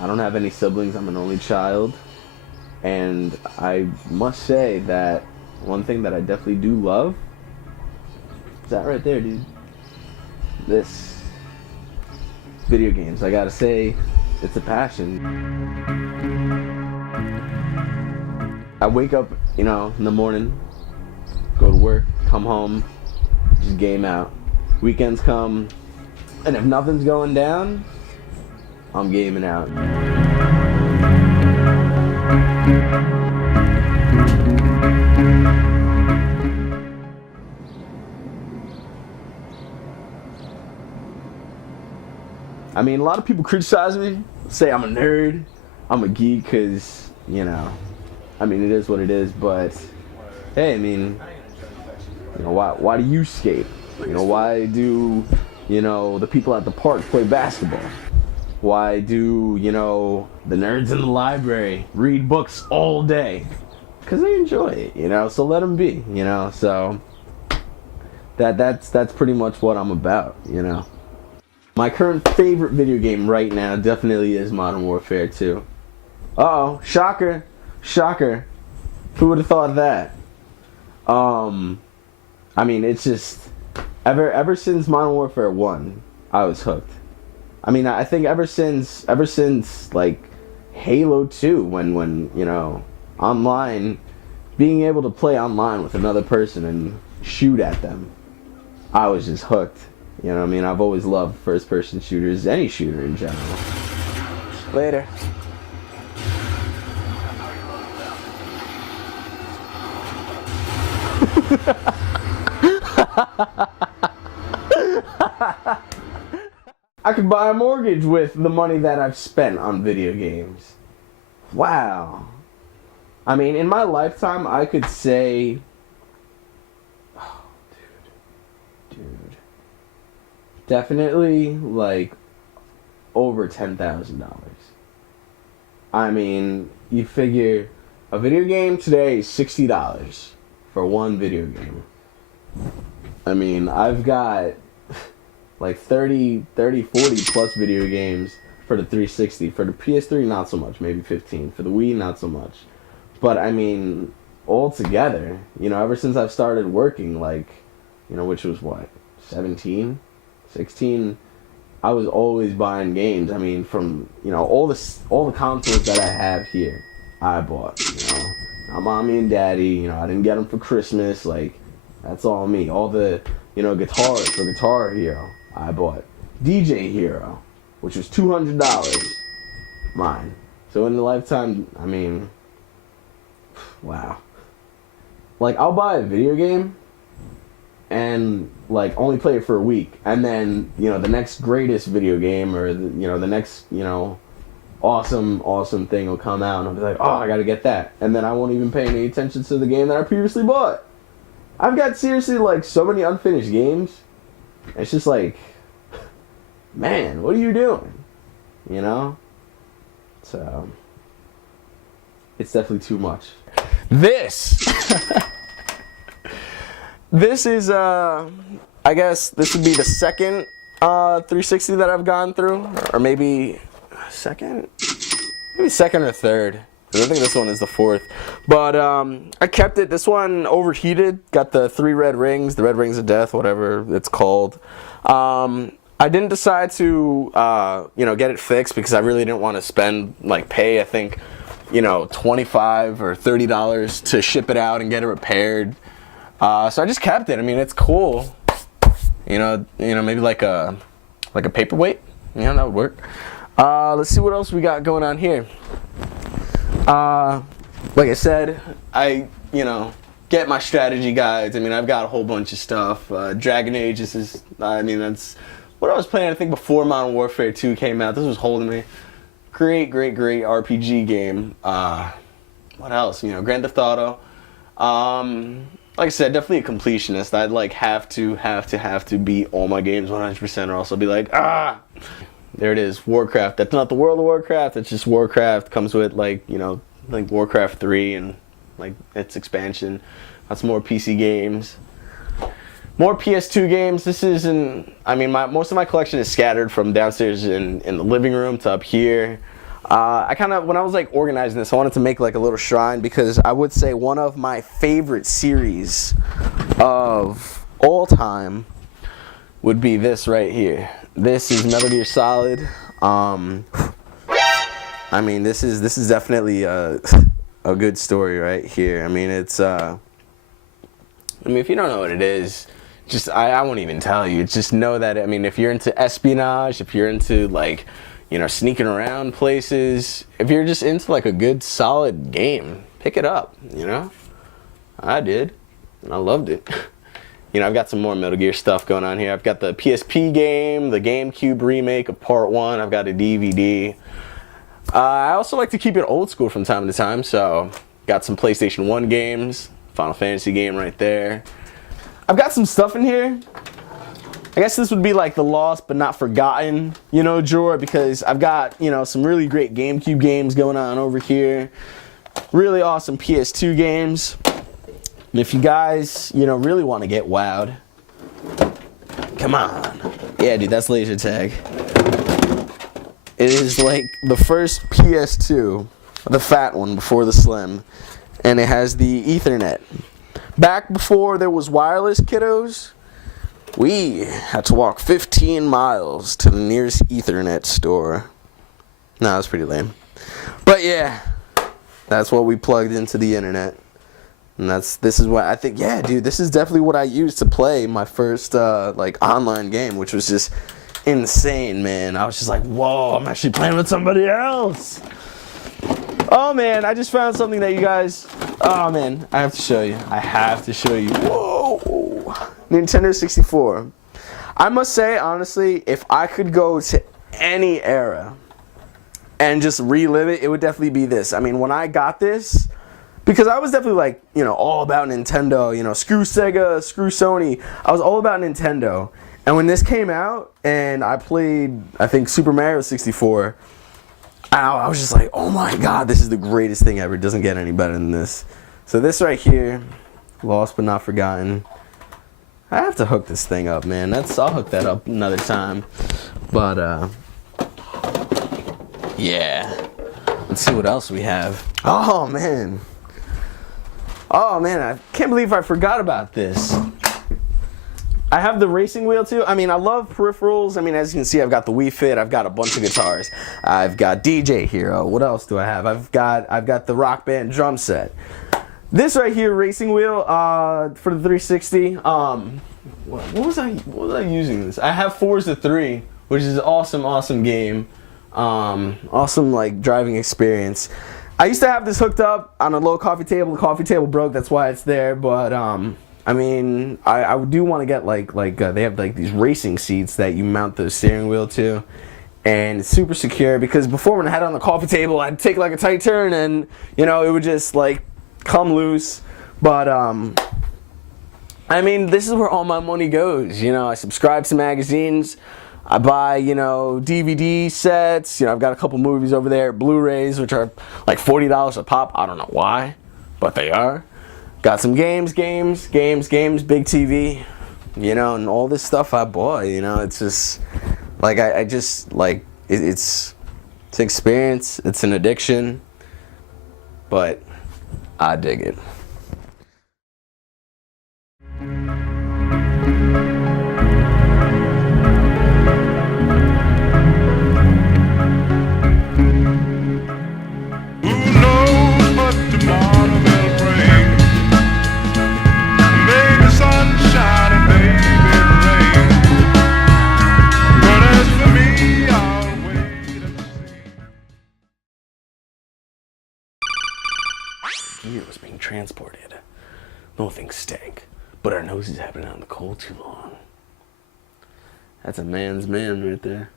I don't have any siblings. I'm an only child. And I must say that one thing that I definitely do love is that right there, dude. This. Video games. I gotta say, it's a passion. I wake up, in the morning, go to work, come home, just game out. Weekends come, and if nothing's going down, I'm gaming out. I mean, a lot of people criticize me, say I'm a nerd, I'm a geek, because, it is what it is, but, hey, why do you skate? Why do, the people at the park play basketball? Why do, the nerds in the library read books all day? Because they enjoy it, so let them be, so that's pretty much what I'm about, My current favorite video game right now definitely is Modern Warfare 2. Uh-oh, shocker, shocker. Who would have thought of that? It's just, ever since Modern Warfare 1, I was hooked. I think ever since, like, Halo 2, when online, being able to play online with another person and shoot at them, I was just hooked. I've always loved first-person shooters, any shooter in general. Later. I could buy a mortgage with the money that I've spent on video games. Wow. In my lifetime, I could say... Oh, dude. Definitely, like, over $10,000. You figure a video game today is $60 for one video game. I've got like 30, 40 plus video games for the 360. For the PS3, not so much, maybe 15. For the Wii, not so much. But all together, ever since I've started working, which was what, 17? 16, I was always buying games. From all the consoles that I have here, I bought. My mommy and daddy. I didn't get them for Christmas. That's all me. All the guitars for Guitar Hero, I bought. DJ Hero, which was $200, mine. So in the lifetime, wow. I'll buy a video game and only play it for a week, and then the next greatest video game, or the next awesome thing will come out, and I'll be like, oh, I gotta get that, and then I won't even pay any attention to the game that I previously bought. I've got seriously so many unfinished games. It's just man, what are you doing? So it's definitely too much. This is, I guess this would be the second 360 that I've gone through, or maybe second or third. I think this one is the fourth. But I kept it. This one overheated, got the 3 red rings, the red rings of death, whatever it's called. I didn't decide to, get it fixed because I really didn't want to pay, I think, $25 or $30 to ship it out and get it repaired. So I just kept it. It's cool. Maybe like a paperweight. That would work. Let's see what else we got going on here. Like I said, I get my strategy guides. I've got a whole bunch of stuff. Dragon Age, that's what I was playing, I think, before Modern Warfare 2 came out. This was holding me. Great RPG game. What else? Grand Theft Auto. Like I said, definitely a completionist. I'd have to beat all my games 100%, or else I'll be like, ah! There it is, Warcraft. That's not the World of Warcraft, it's just Warcraft. Comes with Warcraft 3 and its expansion. That's more PC games. More PS2 games. This isn't, most of my collection is scattered from downstairs in the living room to up here. When I was like organizing this, I wanted to make like a little shrine because I would say one of my favorite series of all time would be this right here. This is Metal Gear Solid. I mean, this is definitely a good story right here. I mean, it's I mean, if you don't know what it is, just I won't even tell you. Just know that, I mean, if you're into espionage, if you're into like, you know, sneaking around places, if you're just into like a good solid game, pick it up, you know? I did, and I loved it. You know, I've got some more Metal Gear stuff going on here. I've got the PSP game, the GameCube remake of Part 1. I've got a DVD. I also like to keep it old school from time to time, so got some PlayStation 1 games, Final Fantasy game right there. I've got some stuff in here. I guess this would be like the lost but not forgotten, you know, drawer, because I've got, you know, some really great GameCube games going on over here. Really awesome PS2 games. And if you guys, you know, really want to get wowed, come on. Yeah, dude, that's laser tag. It is like the first PS2, the fat one before the slim, and it has the Ethernet. Back before there was wireless, kiddos, we had to walk 15 miles to the nearest Ethernet store. No, that's pretty lame. But yeah, that's what we plugged into the internet. And this is what I think, yeah, dude, this is definitely what I used to play my first like online game, which was just insane, man. I was just like, whoa, I'm actually playing with somebody else. Oh man, I just found something that you guys, oh man, I have to show you. I have to show you. Whoa, Nintendo 64. I must say, honestly, if I could go to any era and just relive it, it would definitely be this. I mean, when I got this, because I was definitely like, you know, all about Nintendo, you know, screw Sega, screw Sony. I was all about Nintendo. And when this came out and I played, I think, Super Mario 64, I was just like, oh my god, this is the greatest thing ever. It doesn't get any better than this. So this right here, lost but not forgotten. I have to hook this thing up, man. I'll hook that up another time. But, yeah. Let's see what else we have. Oh, man. Oh, man, I can't believe I forgot about this. I have the racing wheel too. I mean, I love peripherals. I mean, as you can see, I've got the Wii Fit. I've got a bunch of guitars. I've got DJ Hero. What else do I have? I've got the Rock Band drum set. This right here, racing wheel, for the 360. What was I using this? I have Forza 3, which is an awesome game. Awesome like driving experience. I used to have this hooked up on a low coffee table. The coffee table broke, that's why it's there. But I mean, I do want to get like they have like these racing seats that you mount the steering wheel to, and it's super secure. Because before, when I had it on the coffee table, I'd take like a tight turn, and you know, it would just like come loose. But I mean, this is where all my money goes. You know, I subscribe to magazines. I buy, you know, DVD sets. You know, I've got a couple movies over there, Blu-rays, which are like $40 a pop. I don't know why, but they are. Got some games, big TV, you know, and all this stuff I bought, you know. It's just, like, I just, like, it's an experience, it's an addiction, but I dig it. Gear was being transported. No things stank, but our noses have been out in the cold too long. That's a man's man right there.